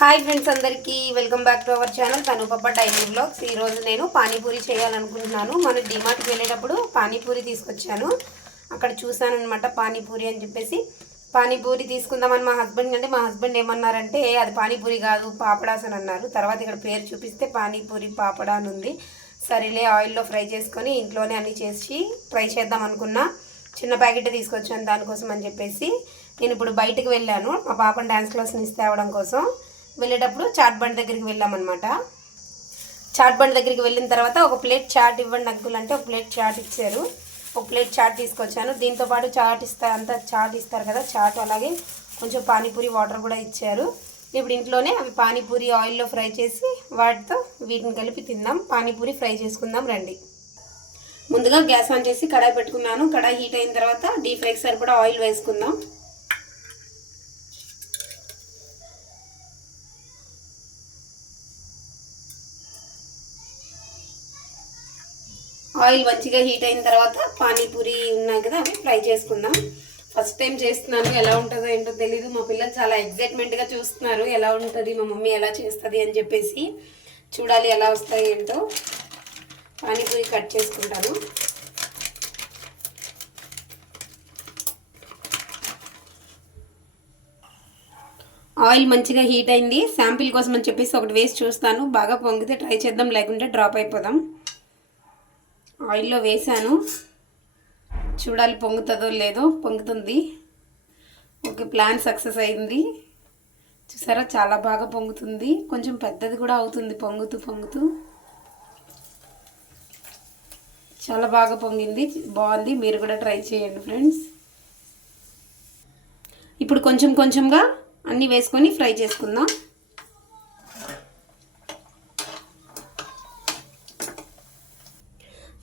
Hi friends అందరికీ welcome back to our channel తను పప్ప డైలీ వ్లాగ్స్. ఈరోజు నేను పానీపూరి చేయాలనుకుంటున్నాను. మన డిమార్ట్కి వెళ్ళేటప్పుడు పానీపూరి తీసుకొచ్చాను. అక్కడ చూసాను అనమాట పానీపూరి అని చెప్పేసి పానీపూరి తీసుకుందామని మా హస్బెండ్ ఏమన్నారంటే అది పానీపూరి కాదు పాపడాస్ అని అన్నారు. తర్వాత ఇక్కడ పేరు చూపిస్తే పానీపూరి పాపడా అని ఉంది. సరేలే ఆయిల్లో ఫ్రై చేసుకొని ఇంట్లోనే అన్నీ చేసి ట్రై చేద్దాం అనుకున్నా. చిన్న ప్యాకెట్ తీసుకొచ్చాను దానికోసం అని చెప్పేసి నేను ఇప్పుడు బయటకు వెళ్ళాను మా పాపని డ్యాన్స్ క్లాస్ని తేవడం కోసం. వెళ్ళేటప్పుడు చాట్ బండ్ దగ్గరికి వెళ్ళామన్నమాట. చాట్ బండ్ దగ్గరికి వెళ్ళిన తర్వాత ఒక ప్లేట్ చాట్ ఇవ్వండి అంకుల్ అంటే ఒక ప్లేట్ చాట్ ఇచ్చారు. ఒక ప్లేట్ చాట్ తీసుకొచ్చాను. దీంతోపాటు చాట్ ఇస్తారు కదా చాట్, అలాగే కొంచెం పానీపూరి వాటర్ కూడా ఇచ్చారు. ఇప్పుడు ఇంట్లోనే అవి పానీపూరి ఆయిల్లో ఫ్రై చేసి వాటితో వీటిని కలిపి తిందాం. పానీపూరి ఫ్రై చేసుకుందాం రండి. ముందుగా గ్యాస్ ఆన్ చేసి కడాయి పెట్టుకున్నాను. కడాయి హీట్ అయిన తర్వాత డీప్ ఫ్రైకి సరిపడా ఆయిల్ వేసుకుందాం. ఆయిల్ మంచిగా హీట్ అయిన తర్వాత పానీపూరి ఉన్నాయి కదా అవి ఫ్రై చేసుకుందాం. ఫస్ట్ టైం చేస్తున్నాను, ఎలా ఉంటుందో ఏంటో తెలీదు. మా పిల్లలు చాలా ఎగ్జైట్మెంట్గా చూస్తున్నారు ఎలా ఉంటుంది మా మమ్మీ ఎలా చేస్తుంది అని చెప్పేసి. చూడాలి ఎలా వస్తాయి ఏంటో. పానీపూరి కట్ చేసుకుంటాను. ఆయిల్ మంచిగా హీట్ అయింది. శాంపిల్ కోసం అని చెప్పేసి ఒకటి వేసి చూస్తాను. బాగా పొంగితే ట్రై చేద్దాం, లేకుంటే డ్రాప్ అయిపోదాం. ఆయిల్లో వేసాను, చూడాలి పొంగుతుందో లేదో. పొంగుతుంది. ఓకే, ప్లాన్ సక్సెస్ అయింది. చూసారా చాలా బాగా పొంగుతుంది. కొంచెం పెద్దది కూడా అవుతుంది పొంగుతూ చాలా బాగా పొంగింది. బాగుంది, మీరు కూడా ట్రై చేయండి ఫ్రెండ్స్. ఇప్పుడు కొంచెంగా అన్నీ వేసుకొని ఫ్రై చేసుకుందాం.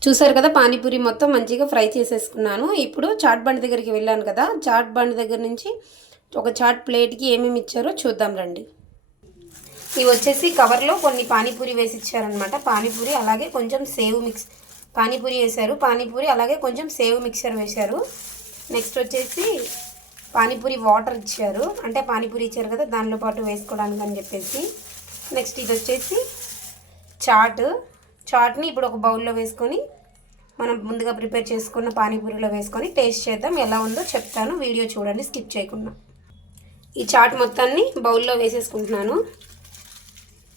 చూసారు కదా పానీపూరి మొత్తం మంచిగా ఫ్రై చేసేసుకున్నాను. ఇప్పుడు చాట్ బండ్ దగ్గరికి వెళ్ళాను కదా, చాట్ బండ్ దగ్గర నుంచి ఒక చాట్ ప్లేట్కి ఏమేమి ఇచ్చారో చూద్దాం రండి. ఇవి వచ్చేసి కవర్లో కొన్ని పానీపూరి వేసి ఇచ్చారనమాట. పానీపూరి అలాగే కొంచెం సేవ్ మిక్స్ పానీపూరి వేశారు. పానీపూరి అలాగే కొంచెం సేవ్ మిక్సర్ వేశారు. నెక్స్ట్ వచ్చేసి పానీపూరి వాటర్ ఇచ్చారు, అంటే పానీపూరి ఇచ్చారు కదా దానిలో పాటు వేసుకోవడానికి అని చెప్పేసి. నెక్స్ట్ ఇది వచ్చేసి చాట్ని ఇప్పుడు ఒక బౌల్లో వేసుకొని మనం ముందుగా ప్రిపేర్ చేసుకున్న పానీపూరిలో వేసుకొని టేస్ట్ చేద్దాం. ఎలా ఉందో చెప్తాను, వీడియో చూడండి స్కిప్ చేయకుండా. ఈ చాట్ మొత్తాన్ని బౌల్లో వేసేసుకుంటున్నాను.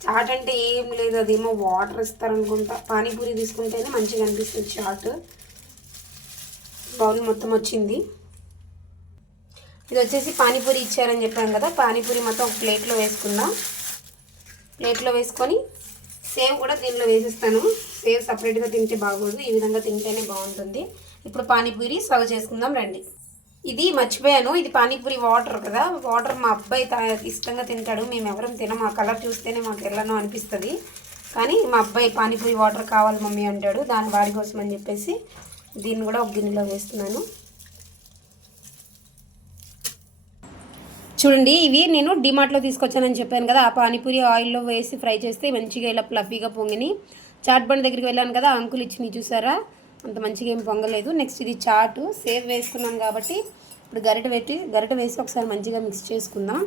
చాట్ అంటే ఏం లేదు, అదేమో వాటర్ ఇస్తారనుకుంటా. పానీపూరి తీసుకుంటేనే మంచిగా అనిపిస్తుంది చాట్. బౌల్ మొత్తం వచ్చింది. ఇది వచ్చేసి పానీపూరి ఇచ్చారని చెప్పాను కదా, పానీపూరి మొత్తం ఒక ప్లేట్లో వేసుకుందాం. ప్లేట్లో వేసుకొని సేవ్ కూడా దీనిలో వేసేస్తాను. సేవ్ సపరేట్గా తింటే బాగోదు, ఈ విధంగా తింటేనే బాగుంటుంది. ఇప్పుడు పానీపూరి సర్వ్ చేసుకుందాం రండి. ఇది మర్చిపోయాను, ఇది పానీపూరి వాటర్ కదా. వాటర్ మా అబ్బాయి ఇష్టంగా తింటాడు, మేము ఎవరం తినం. ఆ కలర్ చూస్తేనే మాకు ఎల్లనో అనిపిస్తుంది. కానీ మా అబ్బాయి పానీపూరి వాటర్ కావాలి మమ్మీ అంటాడు. వాడి కోసం అని చెప్పేసి దీన్ని కూడా ఒక గిన్నెలో వేస్తున్నాను. చూడండి, ఇవి నేను డిమార్ట్లో తీసుకొచ్చానని చెప్పాను కదా, ఆ పానీపూరి ఆయిల్లో వేసి ఫ్రై చేస్తే మంచిగా ఇలా ఫ్లఫీగా పొంగిని. చాట్ బండ్ దగ్గరికి వెళ్ళాను కదా, అంకుల్ ఇచ్చి చూసారా అంత మంచిగా ఏం పొంగలేదు. నెక్స్ట్ ఇది చాటు సేవ్ వేసుకున్నాం కాబట్టి ఇప్పుడు గరిట వేసి ఒకసారి మంచిగా మిక్స్ చేసుకుందాం.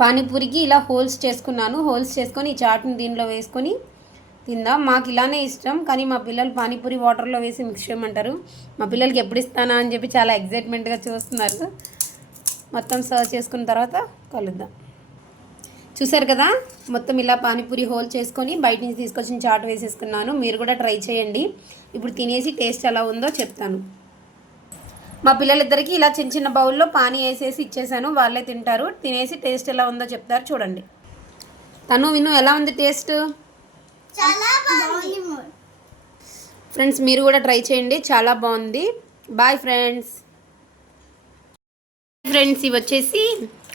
పానీపూరికి ఇలా హోల్స్ చేసుకున్నాను. హోల్స్ చేసుకొని ఈ చాట్ని దీనిలో వేసుకొని తిందాం. మాకు ఇలానే ఇష్టం, కానీ మా పిల్లలు పానీపూరి వాటర్లో వేసి మిక్స్ చేయమంటారు. మా పిల్లలకి ఎప్పుడు ఇస్తానా అని చెప్పి చాలా ఎగ్జైట్మెంట్గా చూస్తున్నారు. మొత్తం సర్వ్ చేసుకున్న తర్వాత కలుద్దాం. చూసారు కదా, మొత్తం ఇలా పానీపూరి హోల్ చేసుకొని బయట నుంచి తీసుకొచ్చిన చాట్ వేసేసుకున్నాను. మీరు కూడా ట్రై చేయండి. ఇప్పుడు తినేసి టేస్ట్ ఎలా ఉందో చెప్తాను. మా పిల్లలిద్దరికీ ఇలా చిన్న బౌల్లో పానీ వేసేసి ఇచ్చేసాను, వాళ్ళే తింటారు. తినేసి టేస్ట్ ఎలా ఉందో చెప్తారు చూడండి. విను ఎలా ఉంది టేస్ట్? ఫ్రెండ్స్ మీరు కూడా ట్రై చేయండి, చాలా బాగుంది. Bye friends. ఇవి వచ్చేసి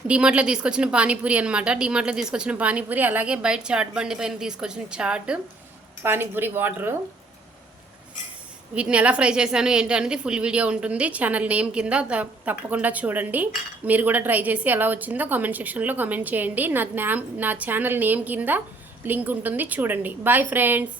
డిమార్ట్లో తీసుకొచ్చిన పానీపూరి అనమాట. డిమార్ట్లో తీసుకొచ్చిన పానీపూరి అలాగే బయట చాట్ బండి పైన తీసుకొచ్చిన చాట్, పానీపూరి వాటరు. వీటిని ఎలా ఫ్రై చేశాను ఏంటి అనేది ఫుల్ వీడియో ఉంటుంది ఛానల్ నేమ్ కింద, తప్పకుండా చూడండి. మీరు కూడా ట్రై చేసి ఎలా వచ్చిందో కామెంట్ సెక్షన్లో కామెంట్ చేయండి. నా ఛానల్ నేమ్ కింద లింక్ ఉంటుంది, చూడండి. Bye friends.